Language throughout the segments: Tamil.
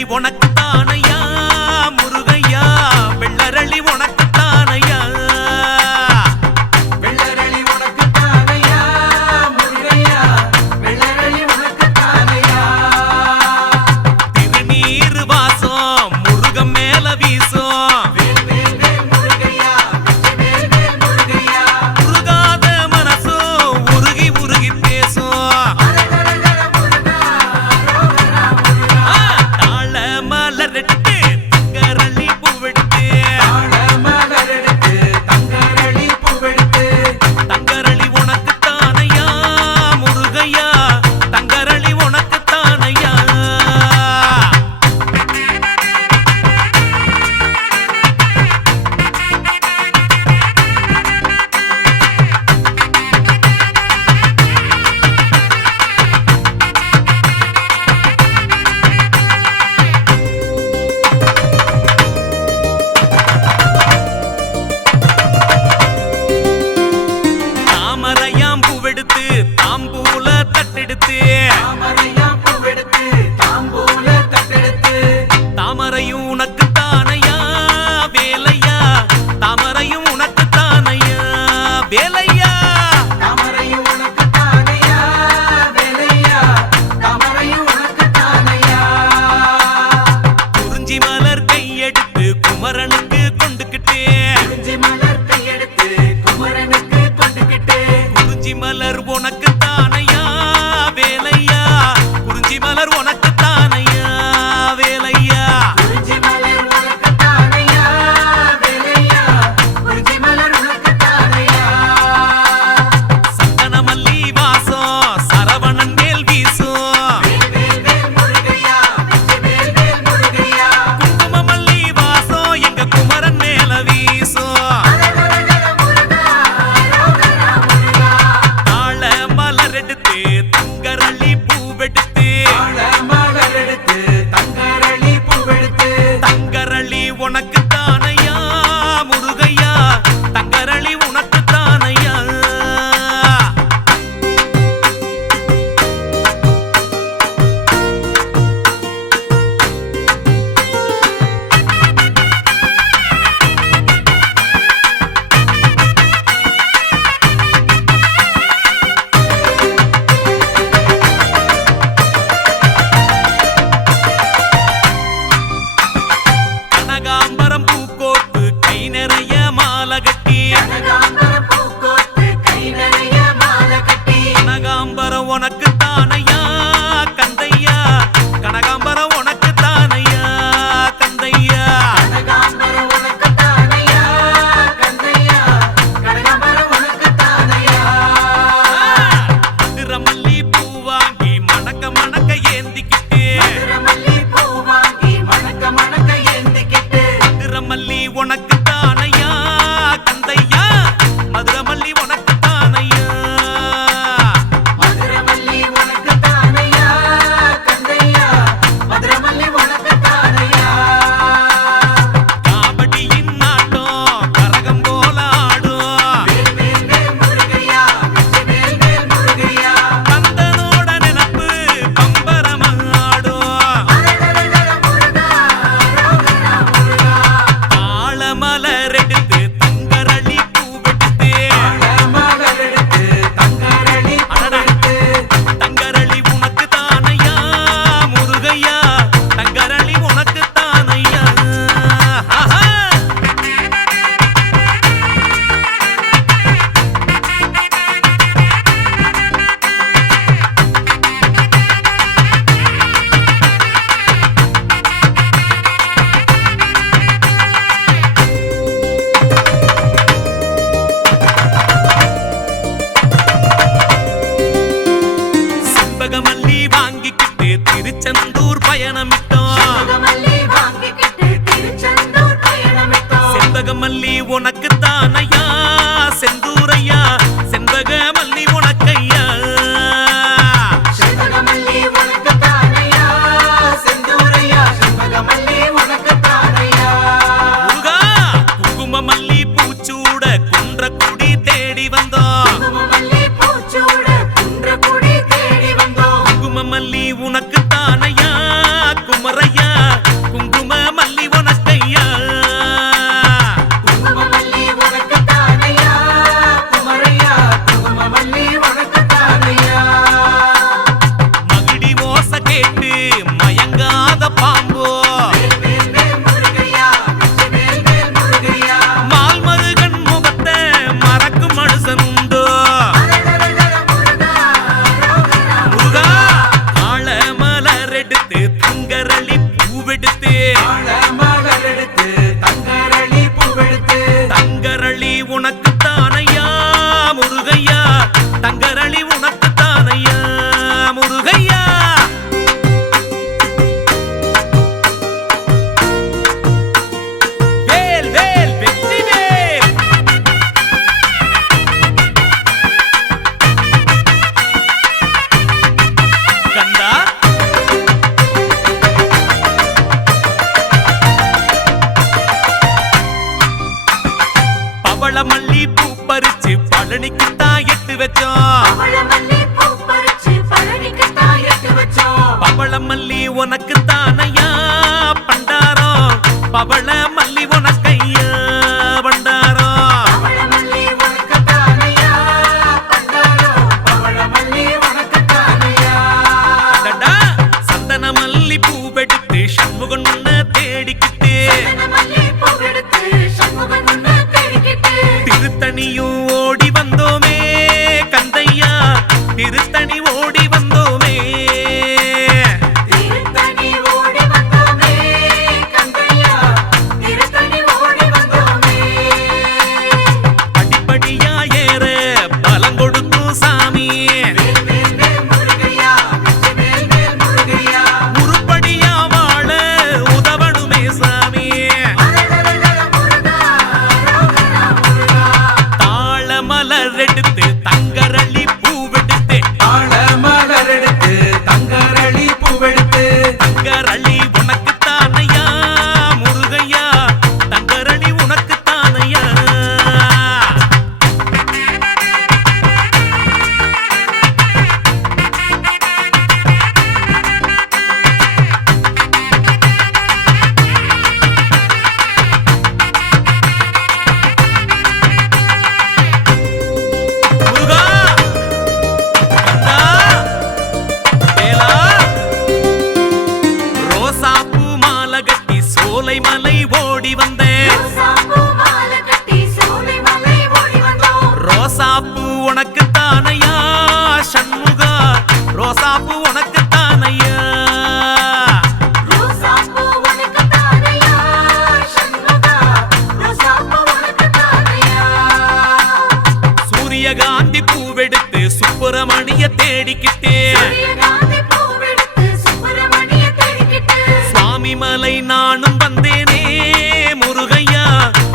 வெள்ளரளி உனக்கு தானையா முருகையா வெள்ளரளி உனக்கு தானையா வெள்ளரளி உனக்கு தானையா முருகையா வெள்ளரளி உனக்கு தானையா திருநீர் வாசம் முருகம் மேல வீசும் வேல் வேல் வேல் முருகையா வேல் வேல் முருகையா முருகாத மனசும் உருகி உருகி பேசும் அரகரகர முருகா அரோகரா முருகா தாழ மலரெடுத்து தங்கரளி பூவெடுத்து தாழ மலரெடுத்து தங்கரளி பூவெடுத்து தங்கரளி உனக்கு தானையா முருகையா தங்கரளி உனக்கு தானையா தாமரையாம் பூவெடுத்து தாம்பூல தட்டெடுத்து தாமரையா பூவெடுத்து தாம்பூல தட்டெடுத்து தாமரையும் உனக்கு தானையா வேலையா தாமரையும் உனக்கு தானையா வேலையா தாமரையும் உனக்கு தானையா வேலையா தாமரையும் உனக்கு தானையா குறிஞ்சி மலர் கையெடுத்து குமரனுக்கு கொண்டுக்கிட்டே குறிஞ்சி மலர் கையெடுத்து குமரனுக்கு கொண்டுகிட்டு குறிஞ்சி மலர் உனக்கு தானையா வேலையா குறிஞ்சி மலர் உனக்கு தானையா வேலையா குறிஞ்சி மலர் உனக்கு தானையா வேலையா குறிஞ்சி மலர் உனக்கு தானையா சந்தன மல்லி வாசம் சரவணன் மேல் வீசும் வேல் வேல் வேல் முருகையா வேல் வேல் முருகையா குங்கும மல்லி வாசம் எங்க குமரன் மேல வீசும் அரகரகர முருகா அரோகரா முருகா தாழ மலர் எடுத்து தங்கரளி பூவெடுத்து தாழ மலரெடுத்து தங்கரளி பூவெடுத்து தங்கரளி உனக்கு தானையா முருகையா தங்கரளி உனக்கு தானையா கனகாம்பரம் பூக்கோட்டு கை நிறைய மாலை கட்டி கனகாம்பர பூக்கோட்டு கை நிறைய மாலை கட்டி கனகாம்பரம் உனக்கு தானையா கந்தையா கனகாம்பரம் உனக்கு தானையா கந்தையா கனகாம்பர உனக்கு தானையா கந்தையா கனகாம்பர உனக்கு தானையா மதுரமல்லி பூ வாங்கி மணக்க மணக்க ஏந்திக்கிட்டு மதுரமல்லி பூ வாங்கி மணக்க மணக்க ஏந்திக்கிட்டு மதுரமல்லி உனக்கு தானையா கந்தையா மதுரமல்லி உனக்கு தானையா மதுரமல்லி உனக்கு தானையா கந்தையா மதுரமல்லி உனக்கு தானையா காவடியின் நாட்டம் கரகம் போல ஆடும் வேல் வேல் வேல் முருகையா வேல் வேல் முருகையா கந்தனோட நினப்பு பம்பரமாடும் அரகரகர முருகா அரோகரா முருகா ஆழமலர் எடுத்து தங்கரளி பூவெடுத்து தாழ மலரெடுத்து தங்கரளி பூவெடுத்து தங்கரளி உனக்கு தானையா முருகையா தங்கரளி உனக்கு தானையா ஆஹா. செண்பகமல்லி வாங்கிக்கிட்டு திருச்செந்தூர் பயணமிட்டோம் செண்பகமல்லி வாங்கிக்கிட்டு திருச்செந்தூர் பயணமிட்டோம் செண்பகமல்லி உனக்கு தானையா செந்தூரையா செண்பகமல்லி உனக்கையா செண்பகமல்லி உனக்கு தானையா செந்தூரையா செண்பகமல்லி உனக்கு தானையா முருகா குங்கும மல்லி பூச்சூட குன்றக்குடி தேடி வந்தோம் குங்குமமல்லி பூச்சூட குன்றக்குடி தேடி வந்தோம் குங்கும மல்லி உனக்கு தானையா குமர முருகையா வேல் வேல் வெற்றி வேல் கந்தா பவளமல்லி பூ பறிச்சு பழனிக்கு தான் எட்டு வச்சோம் பவளமல்லி உனக்கு தானையா பண்டாரம் பவள மல்லி உனக்கையா பண்டாரம் அடடா, சந்தன மல்லி பூவெடுத்து சண்முகன் முன்ன தேடிக்கிட்டு திருத்தணியும் ஓடி வந்தோமே கந்தையா திருத்தணி ஓடி வந்தோமே படிப்படியா ஏற பலம் கொடுக்கும் சாமி உருப்படியா வாழ உதவணுமே சாமி தாழ மலர் எடுத்து தங்கரளி பூவெடுத்து தங்கரளி உனக்கு தானையா முருகையா தங்கரளி உனக்கு தானையா முருகா கந்தா வேலா ரோசாப்பூ மாலை கட்டி சோலை மலை ஓடி வந்தேன் ரோசாப்பூ உனக்கு தானையா சண்முகா ரோசாப்பூ உனக்கு தானையா சூரியகாந்தி பூவெடுத்து சுப்பிரமணிய தேடிக்கிட்டே சுவாமி மலை நானும் வந்தேனே முருகையா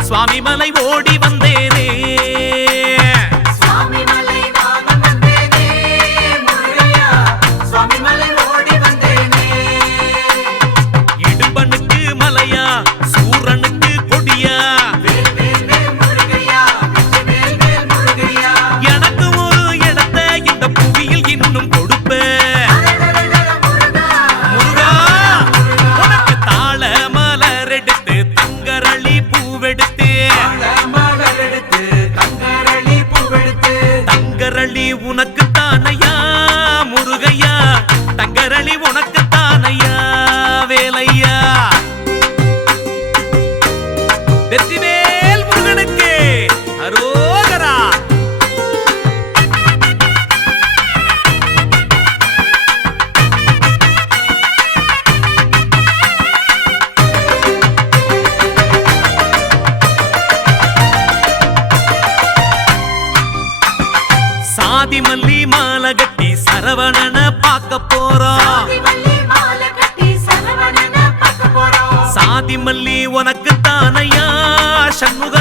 சுவாமி மலை ஓடி வந்தேனே இடும்பனுக்கு மலையா சூரனுக்கு கொடியா எனக்கு ஒரு இடத்தை இந்த புவியில் இன்னும் கொடுப்பேன் முருகா உனக்கு தாழ மலர் எடுத்து தங்கரளி பூவெடுத்து தங்கரளி உனக்கு தானையா முருகையா தங்கரளி உனக்கு தானையா வேலையா வெற்றிவேல் முருகனுக்கு அரோகரா சாதி மல்லி மாலை கட்டி சரவணன பார்க்க போறோம் சாதி மல்லி உனக்கு தானையா சண்முக